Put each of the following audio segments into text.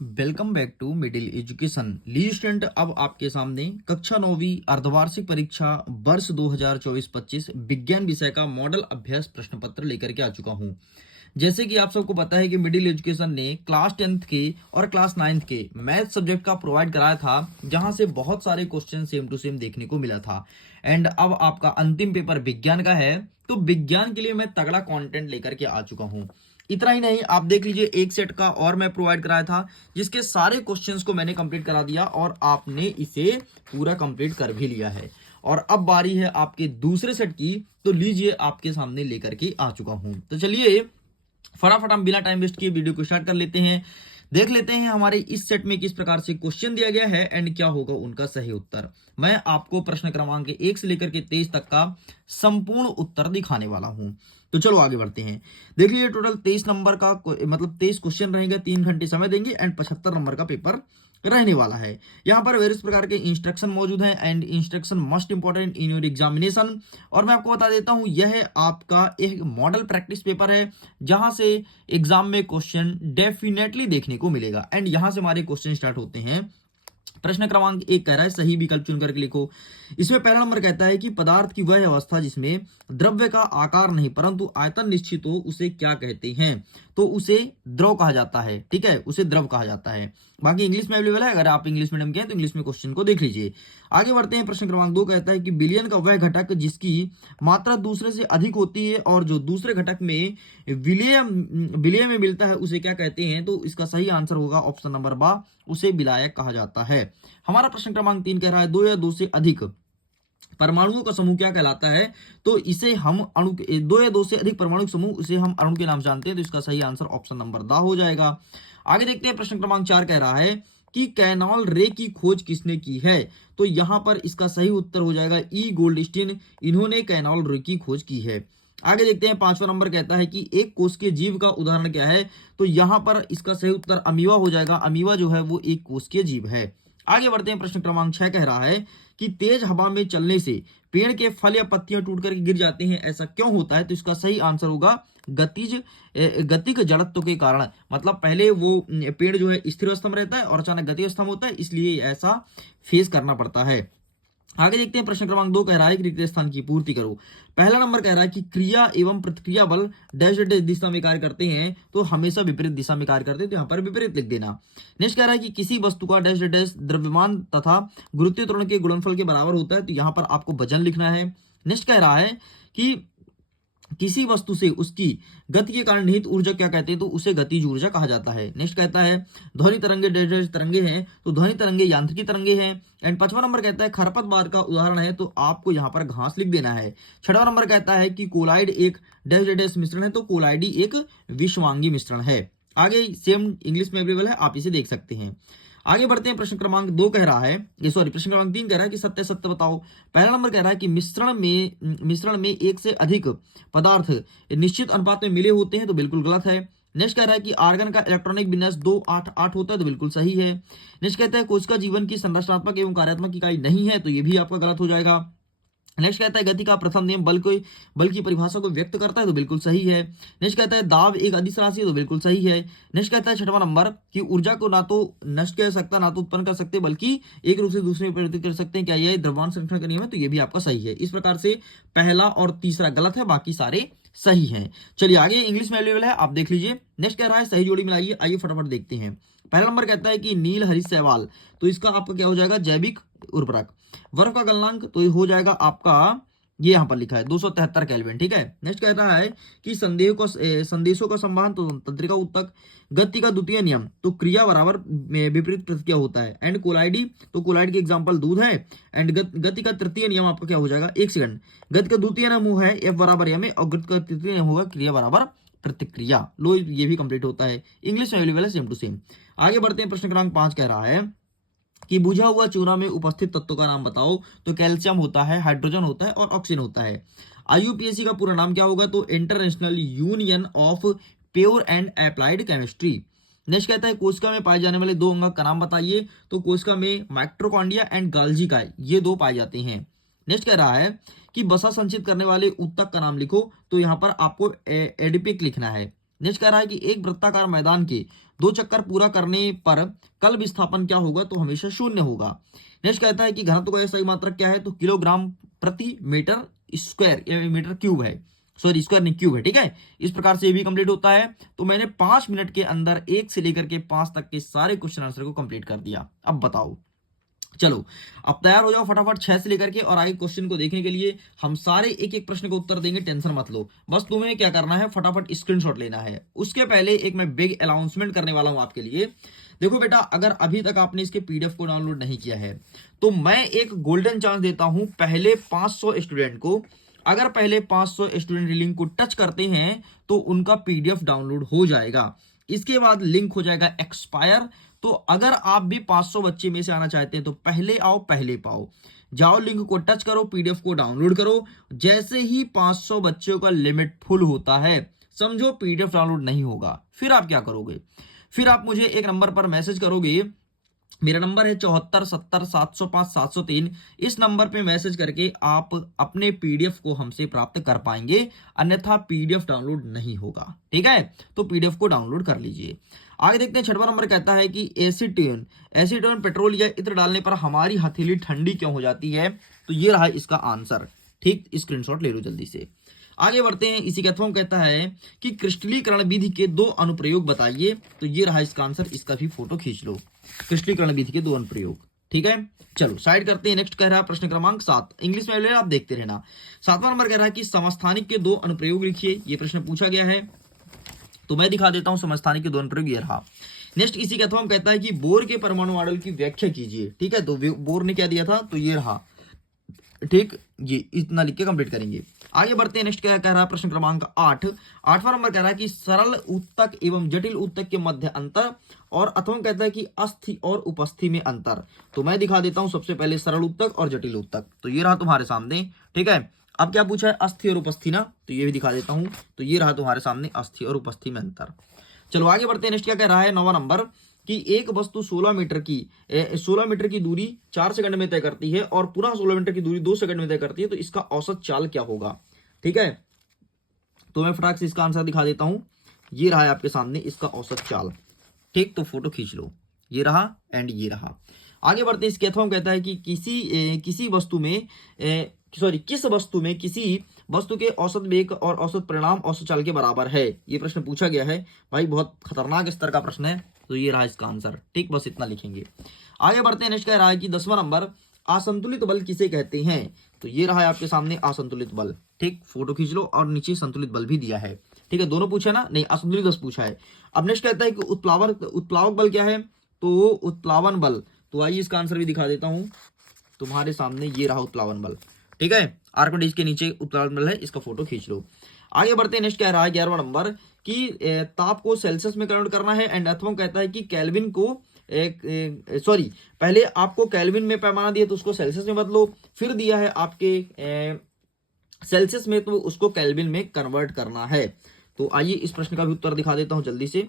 Welcome back to middle education. ली student, अब आपके सामने कक्षा 9वीं अर्धवार्षिक परीक्षा वर्ष 2024-25 विज्ञान विषय का मॉडल अभ्यास प्रश्न पत्र लेकर के आ चुका हूं। जैसे कि आप सबको पता है कि मिडिल एजुकेशन ने क्लास 10th के और क्लास 9th के मैथ सब्जेक्ट का प्रोवाइड कराया था, जहां से बहुत सारे क्वेश्चन सेम टू सेम देखने को मिला था। एंड अब आपका अंतिम पेपर विज्ञान का है, तो विज्ञान के लिए मैं तगड़ा कंटेंट लेकर के आ चुका हूं। इतना ही नहीं, आप देख लीजिए, एक सेट का और मैं प्रोवाइड कराया था, जिसके सारे क्वेश्चंस को मैंने कंप्लीट करा दिया और आपने इसे पूरा कंप्लीट कर भी लिया है। और अब बारी है आपके दूसरे सेट की, तो लीजिए आपके सामने लेकर के आ चुका हूं। तो चलिए फटाफट हम बिना टाइम वेस्ट किए वीडियो को स्टार्ट कर लेते हैं। देख लेते हैं हमारे इस सेट में किस प्रकार से क्वेश्चन दिया गया है एंड क्या होगा उनका सही उत्तर। मैं आपको प्रश्न क्रमांक 1 से लेकर के 23 तक का संपूर्ण उत्तर दिखाने वाला हूं। तो चलो आगे बढ़ते हैं। देख लीजिए, टोटल 23 नंबर का मतलब 23 क्वेश्चन रहेंगे, 3 घंटे समय देंगे एंड 75 नंबर का पेपर रहने वाला है। यहाँ पर वेरियस प्रकार के इंस्ट्रक्शन मौजूद हैं and instruction most important in your examination. और मैं आपको बता देता हूँ, यह आपका एक मॉडल प्रैक्टिस पेपर है, जहां से एग्जाम में क्वेश्चन डेफिनेटली देखने को मिलेगा। एंड यहां से हमारे क्वेश्चन स्टार्ट होते हैं। प्रश्न क्रमांक 1 कह रहा है सही विकल्प चुन करके लिखो। इसमें पहला नंबर कहता है कि पदार्थ की वह अवस्था जिसमें द्रव्य का आकार नहीं परंतु आयतन निश्चित हो, उसे क्या कहते हैं? तो उसे द्रव कहा जाता है। ठीक है, उसे द्रव कहा जाता है। बाकी इंग्लिश में अवेलेबल है, अगर आप इंग्लिश मीडियम के हैं तो इंग्लिश में क्वेश्चन को देख लीजिए। आगे बढ़ते हैं। प्रश्न क्रमांक 2 कहता है कि बिलियन का वह घटक जिसकी मात्रा दूसरे से अधिक होती है और जो दूसरे घटक में विलय विलय में मिलता है, उसे क्या कहते हैं? तो इसका सही आंसर होगा ऑप्शन नंबर बा, उसे विलायक कहा जाता है। हमारा प्रश्न क्रमांक 3 कह रहा है 2 या 2 से अधिक परमाणुओं का समूह क्या कहलाता है? तो इसे हम अणु, 2 या 2 से अधिक परमाणु समूह, इसे हम अणु के नाम जानते हैं। तो इसका सही आंसर ऑप्शन नंबर दा हो जाएगा। आगे देखते हैं। प्रश्न क्रमांक 4 कह रहा है कि कैनॉल रे की खोज किसने की है? तो यहां पर इसका सही उत्तर हो जाएगा ई गोल्डस्टीन, इन्होंने कैनॉल रे की खोज की है। आगे देखते हैं। 5वां नंबर कहता है कि एक कोशिकीय जीव का उदाहरण क्या है? तो यहां पर इसका सही उत्तर अमीबा हो जाएगा। अमीबा जो है वो एक कोशिकीय जीव है। आगे बढ़ते हैं। प्रश्न क्रमांक 6 कह रहा है कि तेज हवा में चलने से पेड़ के फल या पत्तियां टूट करके गिर जाते हैं, ऐसा क्यों होता है? तो इसका सही आंसर होगा गतिज जड़त्व के कारण। मतलब पहले वो पेड़ जो है स्थिर अवस्था में रहता है और अचानक गति अवस्था में होता है, इसलिए ऐसा फेस करना पड़ता है। आगे देखते हैं। प्रश्न क्रमांक 2 कह रहा है कि रिक्त स्थान की पूर्ति करो। पहला नंबर कह रहा है कि क्रिया एवं प्रतिक्रिया बल डैश डैश दिशा में कार्य करते हैं, तो हमेशा विपरीत दिशा में कार्य करते हैं, तो यहाँ पर विपरीत लिख देना। नेक्स्ट कह रहा है कि किसी वस्तु का डैश डैश द्रव्यमान तथा गुरुत्वीय त्वरण के गुणनफल के बराबर होता है, तो यहाँ पर आपको वजन लिखना है। नेक्स्ट कह रहा है कि किसी वस्तु से उसकी गति के कारण निहित ऊर्जा क्या कहते हैं? तो उसे गतिज ऊर्जा कहा जाता है। नेक्स्ट कहता है ध्वनि तरंगे डैश डैश तरंगे हैं, तो ध्वनि तरंगे यांत्रिकी तरंगे हैं। एंड 5वां नंबर कहता है खरपतवार का उदाहरण है, तो आपको यहाँ पर घास लिख देना है। 6वां नंबर कहता है कि कोलाइड एक डैश डैश मिश्रण है, तो कोलाइडी एक विषवांगी मिश्रण है। आगे सेम इंग्लिश में अवेलेबल है, आप इसे देख सकते हैं। आगे बढ़ते हैं। प्रश्न क्रमांक 2 कह रहा है, ये सॉरी प्रश्न क्रमांक 3 कह रहा है कि सत्य सत्य बताओ। पहला नंबर कह रहा है कि मिश्रण में एक से अधिक पदार्थ निश्चित अनुपात में मिले होते हैं, तो बिल्कुल गलत है। नेक्स्ट कह रहा है कि आर्गन का इलेक्ट्रॉनिक विन्यास 288 होता है, तो बिल्कुल सही है। नेक्स्ट कहता है कोशिका जीवन की संरचनात्मक एवं कार्यात्मक इकाई नहीं है, तो ये भी आपका गलत हो जाएगा। नेक्स्ट कहता है गति का प्रथम नियम बल की परिभाषा को व्यक्त करता है, तो बिल्कुल सही है। नेक्स्ट कहता है दाब एक अदिश राशि है, तो बिल्कुल सही है। नेक्स्ट कहता है 6वां नंबर कि ऊर्जा को ना तो नष्ट कर सकता ना तो उत्पन्न कर सकते, बल्कि एक रूप से दूसरे में परिवर्तित कर सकते हैं। क्या यह द्रव्यमान संरक्षण का नियम है? तो ये भी आपका सही है। इस प्रकार से पहला और तीसरा गलत है, बाकी सारे सही हैं। चलिए आगे इंग्लिश में अवेलेबल है, आप देख लीजिए। नेक्स्ट कह रहा है सही जोड़ी मिलाइए। आइए फटाफट देखते हैं। पहला नंबर कहता है कि नील हरित शैवाल, तो इसका आपका क्या हो जाएगा? जैविक उर्वरक। बर्फ का गलनांक तो हो जाएगा आपका, ये यहां पर लिखा है 273 केल्विन। ठीक है। नेक्स्ट कह रहा है कि संदेशों का संवहन, तो तंत्रिका ऊतक। गति का द्वितीय नियम, तो क्रिया बराबर विपरीत प्रतिक्रिया होता है। एंड कोलाइडी, तो कोलाइड की एग्जांपल दूध है। एंड गति का तृतीय नियम आपका क्या हो जाएगा? एक सेकंड, गति का द्वितीय नियम है F बराबर m, और गति का तृतीय नियम होगा क्रिया बराबर प्रतिक्रिया। लो, ये भी कंप्लीट होता है। इंग्लिश में अवेलेबल है सेम टू सेम। आगे बढ़ते हैं। प्रश्न क्रमांक 5 कह रहा है कि बुझा हुआ चूना में उपस्थित तत्वों का नाम बताओ। तो कैल्शियम होता है, हाइड्रोजन होता है और ऑक्सीजन होता है। IUPAC का पूरा नाम क्या होगा? तो international union of pure and applied chemistry. Next कहता है कोशिका में पाए जाने वाले 2 अंग का नाम बताइए। तो कोशिका में माइटोकॉन्ड्रिया एंड गाल्जी का, ये 2 पाए जाते हैं। नेक्स्ट कह रहा है कि वसा संचित करने वाले ऊतक का नाम लिखो। तो यहाँ पर आपको एडिपिक लिखना है। नेक्स्ट कह रहा है कि एक वृत्ताकार मैदान के 2 चक्कर पूरा करने पर कल विस्थापन क्या होगा, तो हमेशा 0 होगा। नेक्स्ट कहता है कि घनत्व का सही मात्रक क्या है, तो किलोग्राम प्रति मीटर स्क्वायर, या मीटर क्यूब है, सॉरी स्क्वायर नहीं क्यूब है, ठीक है। इस प्रकार से ये भी कंप्लीट होता है। तो मैंने 5 मिनट के अंदर 1 से लेकर के 5 तक के सारे क्वेश्चन आंसर को कंप्लीट कर दिया। अब बताओ, चलो अब तैयार हो जाओ फटाफट 6 से लेकर के और आगे क्वेश्चन को देखने के लिए। हम सारे एक एक प्रश्न का उत्तर देंगे, टेंशन मत लो। बस तुम्हें क्या करना है, फटाफट स्क्रीनशॉट लेना है। उसके पहले एक मैं बिग अनाउंसमेंट करने वाला हूं आपके लिए। देखो बेटा, अगर अभी तक आपने इसके पीडीएफ को डाउनलोड नहीं किया है तो मैं एक गोल्डन चांस देता हूं पहले 500 स्टूडेंट को। अगर पहले 500 स्टूडेंट लिंक को टच करते हैं तो उनका पीडीएफ डाउनलोड हो जाएगा। इसके बाद लिंक हो जाएगा एक्सपायर। तो अगर आप भी 500 बच्चे में से आना चाहते हैं तो पहले आओ पहले पाओ। जाओ, लिंक को टच करो, पीडीएफ को डाउनलोड करो। जैसे ही 500 बच्चों का लिमिट फुल होता है, समझो पीडीएफ डाउनलोड नहीं होगा, फिर आप क्या करोगे, फिर आप मुझे एक नंबर पर मैसेज करोगे। मेरा नंबर है 7470 705 703। इस नंबर पे मैसेज करके आप अपने पीडीएफ को हमसे प्राप्त कर पाएंगे, अन्यथा पीडीएफ डाउनलोड नहीं होगा, ठीक है। तो पीडीएफ को डाउनलोड कर लीजिए। आगे देखते हैं, 6वां नंबर कहता है कि एसीटोन पेट्रोल या इत्र डालने पर हमारी हथेली ठंडी क्यों हो जाती है। तो ये रहा इसका आंसर, ठीक। स्क्रीनशॉट ले लो जल्दी से। आगे बढ़ते हैं, इसी के अथवा कहता है कि क्रिस्टलीकरण विधि के 2 अनुप्रयोग बताइए। तो ये रहा इसका आंसर, इसका भी फोटो खींच लो। क्रिस्टलीकरण विधि के 2 अनुप्रयोग, ठीक है। चलो साइड करते हैं। नेक्स्ट कह रहा है प्रश्न क्रमांक 7, इंग्लिश में आप देखते रहना। 7वां नंबर कह रहा है कि समस्थानिक के 2 अनुप्रयोग लिखिए। ये प्रश्न पूछा गया है, तो मैं दिखा देता हूं समस्थानिक के 2 अनुप्रयोग। ये रहा। नेक्स्ट इसी के अथवा कहता है कि बोर के परमाणु मॉडल की व्याख्या कीजिए, ठीक है। तो बोर ने क्या दिया था, तो ये रहा, ठीक। ये इतना लिख के कंप्लीट करेंगे। आगे बढ़ते हैं। नेक्स्ट क्या कह रहा है प्रश्न क्रमांक 8। 8वां नंबर कह रहा है कि सरल उत्तक एवं जटिल उत्तक के मध्य अंतर, और अथवा कहता है कि अस्थि और उपस्थि में अंतर। तो मैं दिखा देता हूं सबसे पहले सरल उत्तक और जटिल उत्तक। तो ये रहा तुम्हारे सामने, ठीक है। अब क्या पूछा है, अस्थि और उपस्थि ना, तो ये भी दिखा देता हूं। तो ये रहा तुम्हारे सामने अस्थि और उपस्थि में अंतर। चलो आगे बढ़ते हैं। नेक्स्ट क्या कह रहा है 9वां नंबर कि एक वस्तु 16 मीटर की दूरी 4 सेकंड में तय करती है और पुनः 16 मीटर की दूरी 2 सेकंड में तय करती है। तो इसका औसत चाल क्या होगा, ठीक है। तो मैं फटाक से इसका आंसर दिखा देता हूं। ये रहा है आपके सामने इसका औसत चाल, ठीक। तो फोटो खींच लो, ये रहा एंड ये रहा। आगे बढ़ते हैं। इसके अथवा कहता है कि किस वस्तु में किसी वस्तु के औसत वेग और औसत परिणाम औसत चाल के बराबर है। ये प्रश्न पूछा गया है भाई, बहुत खतरनाक स्तर का प्रश्न है। तो ये रहा इसका आंसर, ठीक। बस इतना लिखेंगे। आगे बढ़ते हैं। नेक्स्ट कह रहा है कि 10वां नंबर असंतुलित बल किसे कहते हैं। तो ये रहा है आपके सामने असंतुलित बल, ठीक। फोटो खींच लो और नीचे संतुलित बल भी दिया है, ठीक है। दोनों पूछा ना, नहीं असंतुलित बल पूछा है। अब नेक्स्ट कहता है कि उत्प्लावक बल क्या है, तो उत्प्लावन बल। तो आइए इसका आंसर भी दिखा देता हूं तुम्हारे सामने। ये रहा उत्प्लावन बल, ठीक है। आर्किमिडीज के नीचे उत्प्लावन बल है, इसका फोटो खींच लो। आगे बढ़ते हैं। नेक्स्ट कह रहा है 11वां नंबर कि ताप को सेल्सियस में कन्वर्ट करना है, एंड अथवा कहता है कि केल्विन को पहले आपको केल्विन में पैमाना दिया तो उसको सेल्सियस में बदलो, फिर दिया है आपके सेल्सियस में तो उसको केल्विन में कन्वर्ट करना है। तो आइए इस प्रश्न का भी उत्तर दिखा देता हूं जल्दी से।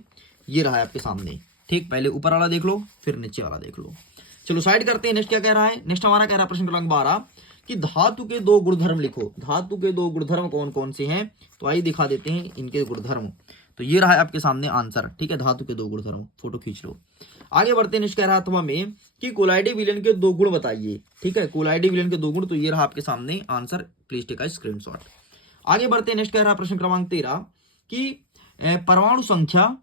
ये रहा है आपके सामने, ठीक। पहले ऊपर वाला देख लो, फिर नीचे वाला देख लो। चलो साइड करते हैं। नेक्स्ट क्या कह रहा है, नेक्स्ट हमारा कह रहा है प्रश्न क्रमांक 12 कि धातु के 2 गुणधर्म लिखो। धातु के 2 गुणधर्म कौन कौन से हैं, तो आइए दिखा देते हैं इनके गुणधर्म। तो ये रहा है आपके सामने आंसर, ठीक है। धातु के 2 गुणधर्म, फोटो खींच लो। आगे बढ़ते हैं। नेक्स्ट कह रहा है अथवा में कि कोलाइडी विलयन के 2 गुण बताइए, ठीक है। कोलाइडी विलयन के 2 गुण। तो ये रहा आपके सामने answer, please take a screenshot. आगे बढ़ते हैं। नेक्स्ट कह रहा है प्रश्न क्रमांक 13 कि परमाणु संख्या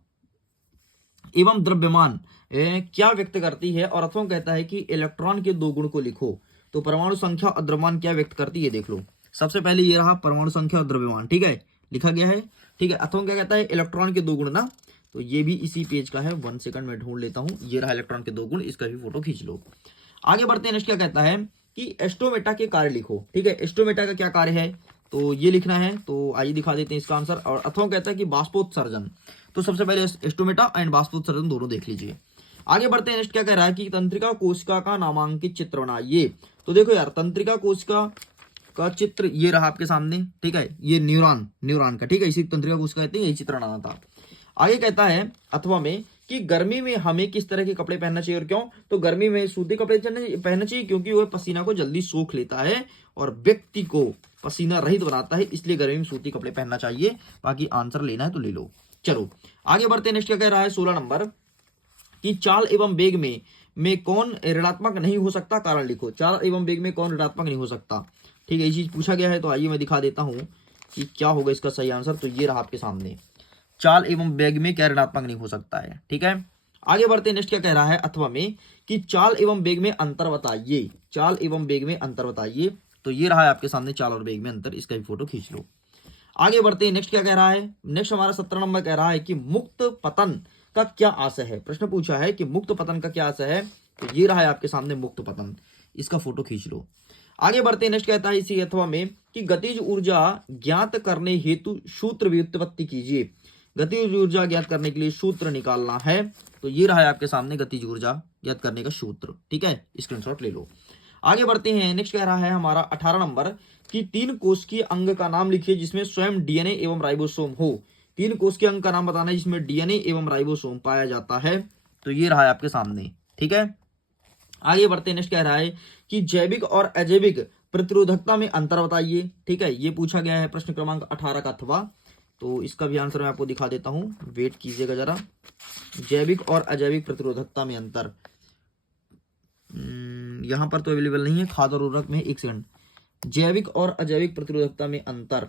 एवं द्रव्यमान क्या व्यक्त करती है, और अथवा कहता है कि इलेक्ट्रॉन के 2 गुण को लिखो। तो परमाणु संख्या और द्रव्यमान क्या व्यक्त करती है, देख लो। सबसे पहले ये रहा परमाणु संख्या और द्रव्यमान, ठीक है, लिखा गया है, ठीक है। अथवा क्या कहता है, इलेक्ट्रॉन के 2 गुण ना। तो ये भी इसी पेज का है, 1 सेकंड में ढूंढ लेता हूं। ये रहा इलेक्ट्रॉन के 2 गुण, इसका भी फोटो खींच लो। आगे बढ़ते हैं। नेक्स्ट क्या कहता है कि एस्टोमेटा के कार्य लिखो, ठीक है। एस्टोमेटा का क्या कार्य है, तो ये लिखना है। तो आइए दिखा देते हैं इसका आंसर। और अथवा कहता है कि बाष्पोत्सर्जन। तो सबसे पहले एस्टोमेटा एंड बाष्पोत्सर्जन दोनों देख लीजिए। आगे बढ़ते हैं। नेक्स्ट क्या कह रहा है कि तंत्रिका कोशिका का नामांकित चित्र बनाइए। तो देखो यार, तंत्रिका कोशिका का चित्र ये रहा आपके सामने, ठीक है। ये न्यूरॉन का, ठीक है। इसी तंत्रिका कोशिका कहते हैं, यही चित्र बनाना था। आगे कहता है अथवा में कि गर्मी में हमें किस तरह के कपड़े पहनना चाहिए और क्यों। तो गर्मी में सूती कपड़े पहनना चाहिए क्योंकि वह पसीना को जल्दी सोख लेता है और व्यक्ति को पसीना रहित बनाता है, इसलिए गर्मी में सूती कपड़े पहनना चाहिए। बाकी आंसर लेना है तो ले लो। चलो आगे बढ़ते हैं। नेक्स्ट क्या कह रहा है 16 नंबर कि चाल एवं वेग में कौन ऋणात्मक नहीं हो सकता, कारण लिखो। चाल एवं वेग में कौन ऋणात्मक नहीं हो सकता, ठीक है, ये चीज पूछा गया है। तो आइए मैं दिखा देता हूं कि क्या होगा इसका सही आंसर। तो ये रहा आपके सामने, चाल एवं वेग में क्या ऋणात्मक नहीं हो सकता है, ठीक है। आगे बढ़ते हैं। नेक्स्ट क्या कह रहा है अथवा में कि चाल एवं वेग में अंतर बताइए, चाल एवं वेग में अंतर बताइए। तो ये रहा है आपके सामने चाल और वेग में अंतर, इसका भी फोटो खींच लो। आगे बढ़ते हैं। नेक्स्ट क्या कह रहा है, नेक्स्ट हमारा 17 नंबर कह रहा है कि मुक्त पतन का क्या आशय है। प्रश्न पूछा है कि मुक्त पतन का क्या आशय है। तो ये रहा है आपके सामने मुक्त पतन, इसका फोटो खींच लो। आगे बढ़ते हैं। नेक्स्ट कहता है इसी अथवा में कि गतिज ऊर्जा ज्ञात करने हेतु सूत्र व्युत्पत्ति कीजिए। गतिज ऊर्जा ज्ञात करने के लिए सूत्र निकालना है। तो ये रहा है आपके सामने गतिज ऊर्जा ज्ञात करने का सूत्र, ठीक है, स्क्रीनशॉट ले लो। आगे बढ़ते हैं। नेक्स्ट कह रहा है हमारा 18 नंबर कि 3 कोशिकीय अंग का नाम लिखिए जिसमें स्वयं डीएनए एवं राइबोसोम हो। 3 कोशिकीय अंग का नाम बताना है जिसमें डीएनए एवं राइबोसोम पाया जाता है। तो ये रहा है आपके सामने, ठीक है। आगे बढ़ते हैं। नेक्स्ट कह रहा है कि जैविक और अजैविक प्रतिरोधकता में अंतर बताइए, ठीक है, ये पूछा गया है प्रश्न क्रमांक 18 का अथवा। तो इसका भी आंसर मैं आपको दिखा देता हूं, वेट कीजिएगा जरा। जैविक और अजैविक प्रतिरोधकता में अंतर यहां पर तो अवेलेबल नहीं है, खाद्य और उर्वरक में। एक सेकंड, जैविक और अजैविक प्रतिरोधकता में अंतर,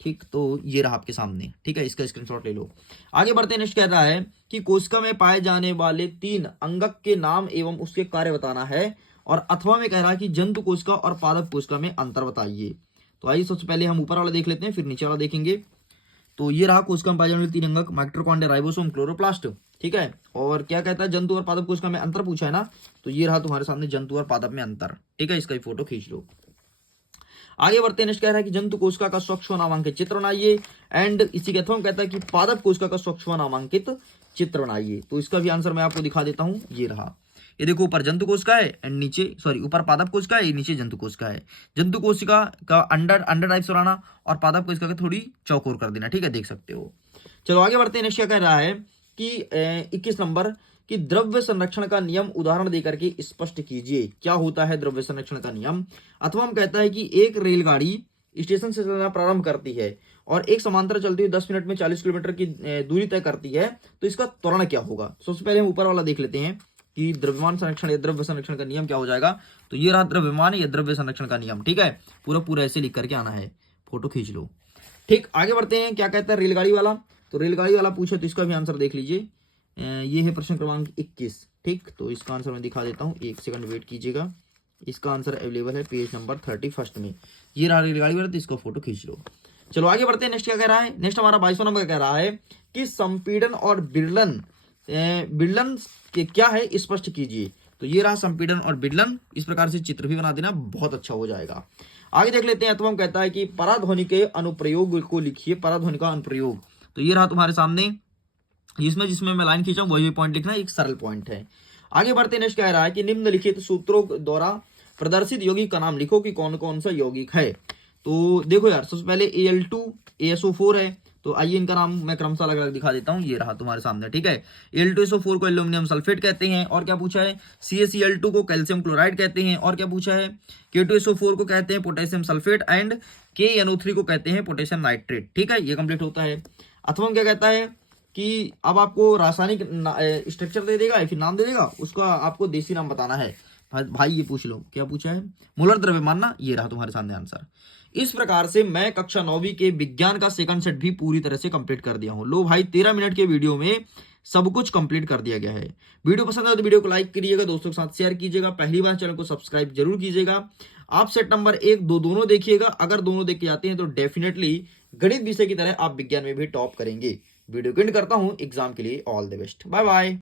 ठीक, तो ये रहा आपके सामने, ठीक है, इसका स्क्रीनशॉट ले लो। आगे बढ़ते हैं। नेक्स्ट कह रहा है कि कोशिका में पाए जाने वाले 3 अंगक के नाम एवं उसके कार्य बताना है। और अथवा में कह रहा है कि जंतु कोशिका और पादप कोशिका में अंतर बताइए। तो आइए सबसे पहले हम ऊपर वाला देख लेते हैं, फिर नीचे वाला देखेंगे। तो ये रहा कोशिका में पाए जाने वाले 3 अंगक, माइटोकॉन्ड्रिया, राइबोसोम, क्लोरोप्लास्ट, ठीक है। और क्या कहता है, जंतु और पादप कोशिका में अंतर पूछा है ना। तो ये रहा तुम्हारे सामने जंतु और पादप में अंतर, ठीक है, इसका फोटो खींच लो। आगे बढ़ते हैं। नेक्स्ट कह रहा है कि जंतु कोशिका का स्वच्छ नामांकित चित्र बनाइए। एंड इसी के अथवा में कहता है कि पादप कोशिका का स्वच्छ नामांकित चित्र बनाइए। तो इसका भी आंसर मैं आपको दिखा देता हूं, ये रहा। ये देखो, ऊपर जंतु कोशिका है एंड नीचे, सॉरी, ऊपर पादप कोशिका है, नीचे जंतु कोशिका है। जंतु कोशिका का अंडर टाइप्स बनाना और पादप कोशिका का थोड़ी चौकोर कर देना, ठीक है, देख सकते हो। चलो आगे बढ़ते हैं। नेक्स्ट क्या कह रहा है कि 21 नंबर कि द्रव्य संरक्षण का नियम उदाहरण देकर के स्पष्ट कीजिए। क्या होता है द्रव्य संरक्षण का नियम। अथवा हम कहता है कि एक रेलगाड़ी स्टेशन से चलना प्रारंभ करती है और एक समांतर चलती हुई 10 मिनट में 40 किलोमीटर की दूरी तय करती है। तो इसका त्वरण क्या होगा। सबसे पहले हम ऊपर वाला देख लेते हैं कि द्रव्यमान संरक्षण या द्रव्य संरक्षण का नियम क्या हो जाएगा। तो ये रहा द्रव्यमान या द्रव्य संरक्षण का नियम, ठीक है, पूरा ऐसे लिख करके आना है, फोटो खींच लो। ठीक, आगे बढ़ते हैं। क्या कहता है रेलगाड़ी वाला। तो रेलगाड़ी वाला पूछे तो इसका भी आंसर देख लीजिए। ये है प्रश्न क्रमांक 21, ठीक। तो इसका आंसर मैं दिखा देता हूँ, एक सेकंड वेट कीजिएगा। इसका आंसर अवेलेबल है पेज नंबर 31 में। ये रहा रेलगाड़ी वाला, तो इसको फोटो खींच लो। चलो आगे बढ़ते हैं। नेक्स्ट क्या कह रहा है। नेक्स्ट हमारा 22वां नंबर कह रहा है कि संपीड़न और विरलन के क्या है स्पष्ट कीजिए। तो ये रहा संपीड़न और विरलन, इस प्रकार से चित्र भी बना देना, बहुत अच्छा हो जाएगा। आगे देख लेते हैं। अथवा कहता है कि पराध्वनि के अनुप्रयोग को लिखिए, पराध्वनि का अनुप्रयोग। तो ये रहा तुम्हारे सामने, जिसमें मैं लाइन खींचा वही पॉइंट लिखना, एक सरल पॉइंट है। आगे बढ़ते नेक्स्ट कह रहा है कि निम्नलिखित सूत्रों द्वारा प्रदर्शित यौगिक का नाम लिखो कि कौन कौन सा यौगिक है। तो देखो यार, सबसे पहले Al2 ASO4 है। तो आइए इनका नाम मैं क्रमशः अलग अलग दिखा देता हूँ। ये रहा तुम्हारे सामने, ठीक है। Al2SO4 को एल्यूमिनियम सल्फेट कहते हैं। और क्या पूछा है, CaCl2 को कैल्शियम क्लोराइड कहते हैं। और क्या पूछा है, K2SO4 को कहते हैं पोटेशियम सल्फेट एंड KNO3 को कहते हैं पोटेशियम नाइट्रेट, ठीक है, ये कंप्लीट होता है। अथवा क्या कहता है कि अब आपको रासायनिक स्ट्रक्चर दे देगा या फिर नाम दे देगा, उसका आपको देसी नाम बताना है। भाई ये पूछ लो, क्या पूछा है, मोलर द्रव्यमान ना। ये रहा तुम्हारे सामने आंसर। इस प्रकार से मैं कक्षा 9वीं के विज्ञान का सेकंड सेट भी पूरी तरह से कंप्लीट कर दिया हूं। लो भाई, 13 मिनट के वीडियो में सब कुछ कंप्लीट कर दिया गया है। वीडियो पसंद आए तो वीडियो को लाइक करिएगा, दोस्तों के साथ शेयर कीजिएगा, पहली बार चैनल को सब्सक्राइब जरूर कीजिएगा। आप सेट नंबर 1, 2 दोनों देखिएगा। अगर दोनों देख के जाते हैं तो डेफिनेटली गणित विषय की तरह आप विज्ञान में भी टॉप करेंगे। वीडियो को एंड करता हूं। एग्जाम के लिए all the best, bye bye.